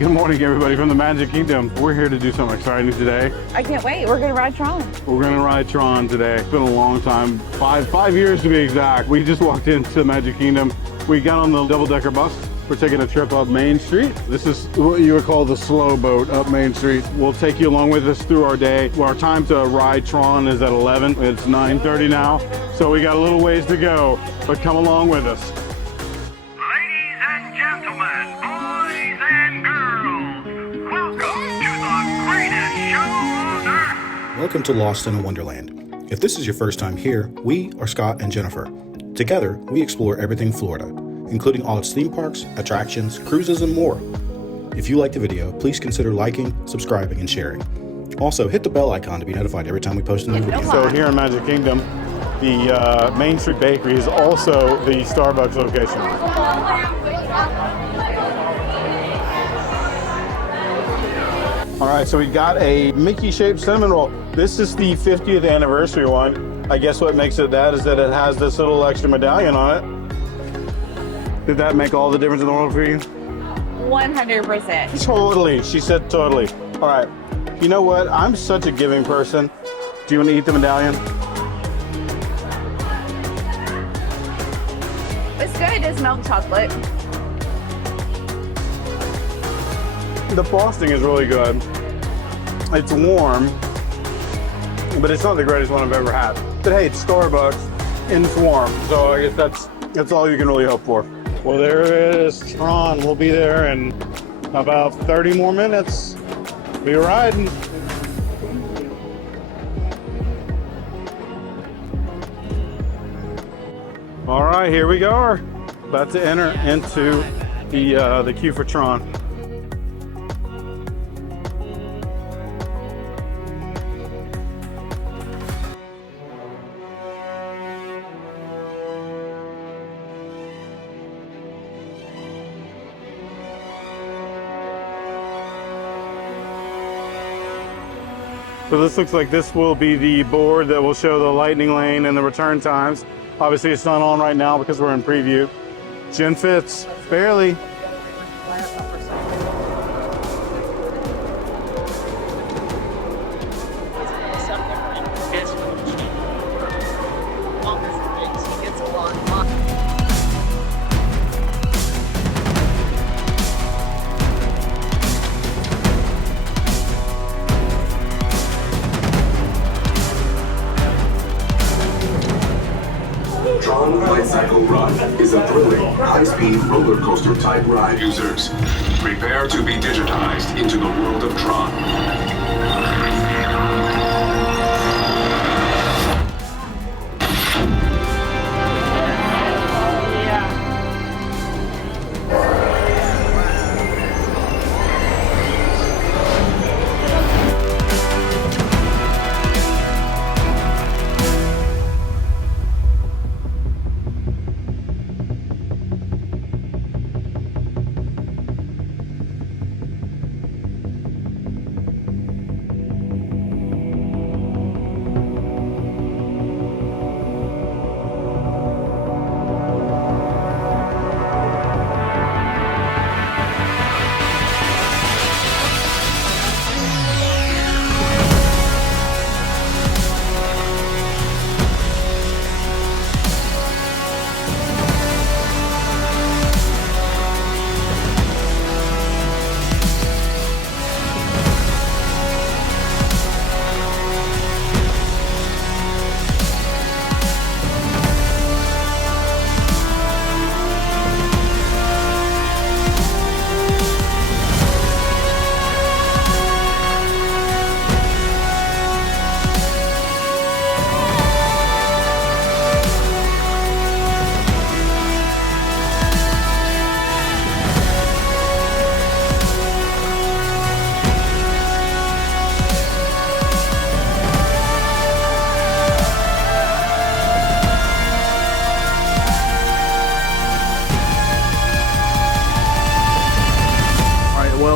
Good morning, everybody from the Magic Kingdom. We're here to do something exciting today. I can't wait. We're going to ride Tron. We're going to ride Tron today. It's been a long time, five years to be exact. We just walked into Magic Kingdom. We got on the double-decker bus. We're taking a trip up Main Street. This is what you would call the slow boat up Main Street. We'll take you along with us through our day. Our time to ride Tron is at 11. It's 9:30 now, so we got a little ways to go, but come along with us. Ladies and gentlemen, boys and girls, welcome to the greatest show on earth. Welcome to Lost in a Wonderland. If this is your first time here, we are Scott and Jennifer. Together, we explore everything Florida, including all its theme parks, attractions, cruises, and more. If you like the video, please consider liking, subscribing, and sharing. Also, hit the bell icon to be notified every time we post a new video. So here in Magic Kingdom, the Main Street Bakery is also the Starbucks location. All right, so we got a Mickey-shaped cinnamon roll. This is the 50th anniversary one. I guess what makes it that is that it has this little extra medallion on it. Did that make all the difference in the world for you? 100%. Totally. She said totally. All right. You know what? I'm such a giving person. Do you want to eat the medallion? It's good. It's milk chocolate. The frosting is really good. It's warm, but it's not the greatest one I've ever had. But hey, it's Starbucks and it's warm, so I guess that's all you can really hope for. Well, there it is, Tron. We'll be there in about 30 more minutes. Be riding. All right, here we go. About to enter into the queue for Tron. So this looks like this will be the board that will show the lightning lane and the return times. Obviously it's not on right now because we're in preview. Jen fits, barely. Tron Flight Cycle Run is a thrilling, high-speed roller coaster type ride. Users, prepare to be digitized into the world of Tron.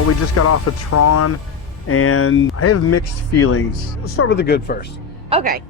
We just got off of Tron and I have mixed feelings. Let's start with the good first. Okay.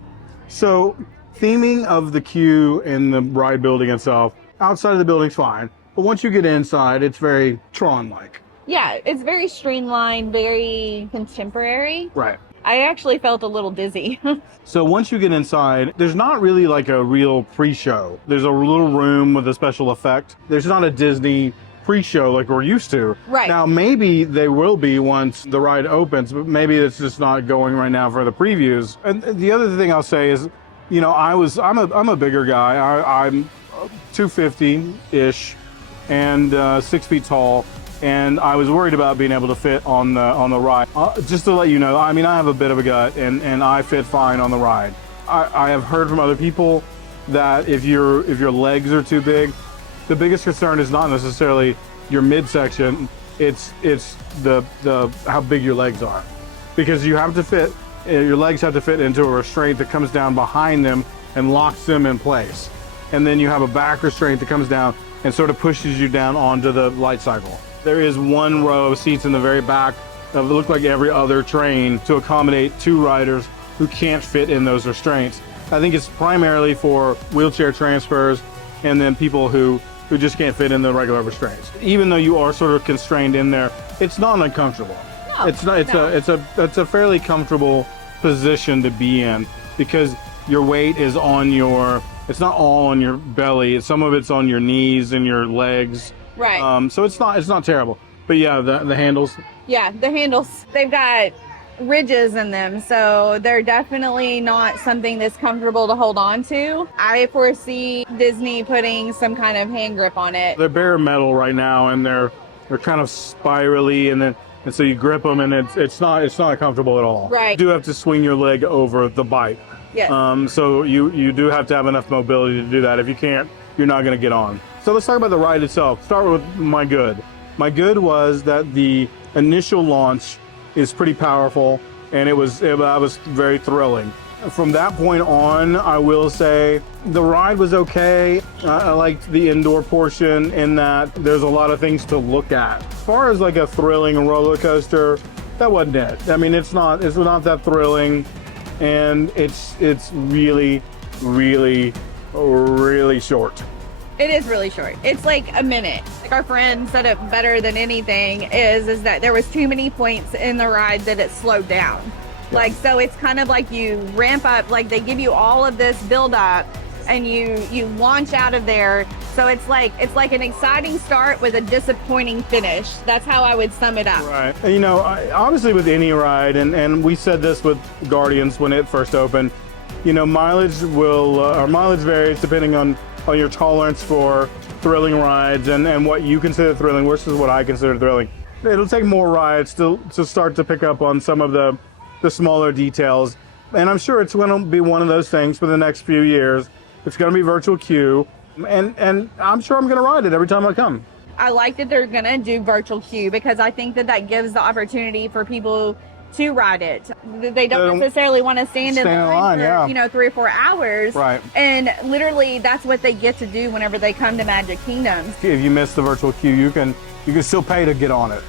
So theming of the queue and the ride building itself, outside of the building's fine. But once you get inside, it's very Tron-like. Yeah, it's very streamlined, very contemporary. Right. I actually felt a little dizzy. So once you get inside, there's not really like a real pre-show. There's a little room with a special effect. There's not a Disney pre-show like we're used to. Right. Now, maybe they will be once the ride opens, but maybe it's just not going right now for the previews. And the other thing I'll say is, you know, I'm a bigger guy. I'm 250-ish and 6 feet tall. And I was worried about being able to fit on the ride. Just to let you know, I mean, I have a bit of a gut, and I fit fine on the ride. I have heard from other people that if your legs are too big, the biggest concern is not necessarily your midsection. It's the how big your legs are, because you have to fit. Your legs have to fit into a restraint that comes down behind them and locks them in place, and then you have a back restraint that comes down and sort of pushes you down onto the light cycle. There is one row of seats in the very back that look like every other train to accommodate 2 riders who can't fit in those restraints. I think it's primarily for wheelchair transfers and then people who just can't fit in the regular restraints. Even though you are sort of constrained in there, it's not uncomfortable. No, It's not. It's a fairly comfortable position to be in, because your weight is on your. It's not all on your belly. Some of it's on your knees and your legs. Right. So it's not terrible. But yeah, the handles. Yeah, the handles, they've got ridges in them, so they're definitely not something that's comfortable to hold on to. I foresee Disney putting some kind of hand grip on it. They're bare metal right now, and they're kind of spirally, and so you grip them, and it's not comfortable at all. Right. You do have to swing your leg over the bike. Yes. So you do have to have enough mobility to do that. If you can't, you're not going to get on. So let's talk about the ride itself. Start with my good. My good was that the initial launch is pretty powerful, and it was very thrilling. From that point on, I will say the ride was okay. I liked the indoor portion in that there's a lot of things to look at. As far as like a thrilling roller coaster, that wasn't it. I mean, it's not that thrilling, and it's really, really, really short. It is really short. It's like a minute. Like our friend said it better than anything is that there was too many points in the ride that it slowed down. Like, so it's kind of like you ramp up, like they give you all of this build up and you launch out of there. So it's like an exciting start with a disappointing finish. That's how I would sum it up. Right. You know, obviously with any ride, and we said this with Guardians when it first opened, you know, mileage varies depending on your tolerance for thrilling rides and what you consider thrilling versus what I consider thrilling. It'll take more rides to start to pick up on some of the smaller details. And I'm sure it's going to be one of those things for the next few years. It's going to be virtual queue. And I'm sure I'm going to ride it every time I come. I like that they're going to do virtual queue because I think that gives the opportunity for people to ride it. They don't necessarily want to stand in line for, 3 or 4 hours. Right. And literally that's what they get to do whenever they come to Magic Kingdom. If you miss the virtual queue, you can still pay to get on it.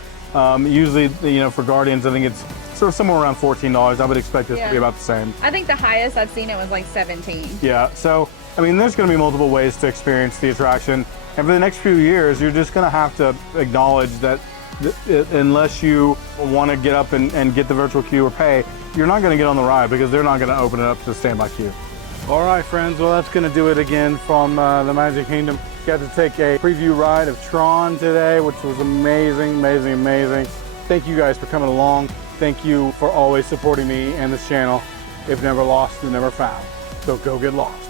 Usually, for Guardians, I think it's sort of somewhere around $14. I would expect it to be about the same. I think the highest I've seen it was like 17. Yeah. So, I mean, there's going to be multiple ways to experience the attraction. And for the next few years, you're just going to have to acknowledge that unless you want to get up and get the virtual queue or pay, you're not going to get on the ride because they're not going to open it up to standby queue. All right, friends. Well, that's going to do it again from the Magic Kingdom. Got to take a preview ride of Tron today, which was amazing, amazing, amazing. Thank you guys for coming along. Thank you for always supporting me and this channel. If never lost, then never found. So go get lost.